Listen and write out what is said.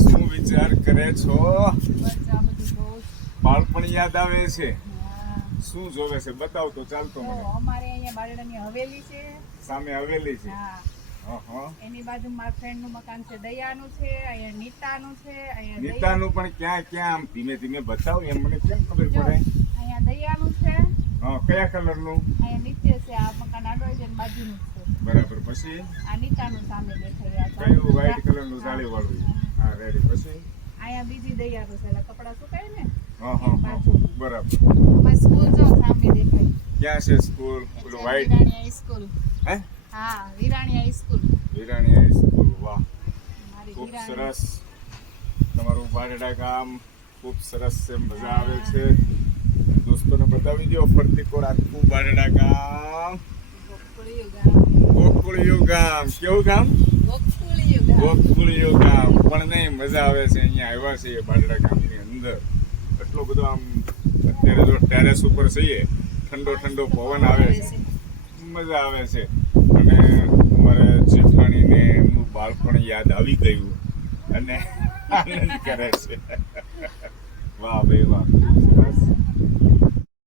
શું વિચાર કરે છો? બાળપણ યાદ આવે છે? શું જોવે છે બતાવ તો ચાલતો મને. અમારે અહીંયા બારડાની હવેલી છે, સામે હવેલી છે. એની બાજુ મારા ફ્રેન્ડ નું મકાન છે, દયાનું છે, અહીંયા નીતાનું છે, અહીંયા નીતાનું પણ ક્યાં ક્યાં આમ ધીમે ધીમે બતાવ, એમ મને કેમ ખબર પડે? અહીંયા દયાનું છે. કયા કલર નું? અહીંયા નીચે છે, આ મકાન આડો છે, બાજુનું છે. બરાબર. પછી આ નીતાનું સામે દેખાય. કયું વ્હાઈટ કલર નું જાળી વાળું? હા રેડી. પછી અહીંયા બીજી દયાનું છે, એટલે કપડા સુકાય ને. બરાબર. સ્કૂલ જો સામે દેખાય. ક્યાં છે સ્કૂલ? પેલું વ્હાઈટ વિરાણી હાઈસ્કૂલ. હે? હા, વિરાણી હાઈસ્કૂલ. વિરાણી હાઈસ્કૂલ. વાહ, મારી ખૂબ વિરાણી. સરસ. તમારું બારડા ગામ ખૂબ સરસ છે, મજા આવે છે. દોસ્તોને બતાવી દો ફરતી કોર આખું બારડા ગામ. ગોકુળિયું ગામ. કેવું ગામ? ગોકુળિયું ગામ. પણ નહીં, મજા આવે છે. અહીંયા આવ્યા છે બારડા ગામની અંદર. એટલો બધો આમ અત્યારે જો ટેરેસ ઉપર છીએ, ઠંડો ઠંડો પવન આવે છે, મજા આવે છે. અને અમારે જેઠાણીને એમનું બાળપણ યાદ આવી ગયું અને આનંદ કરે છે. વાહ ભાઈ વાહ.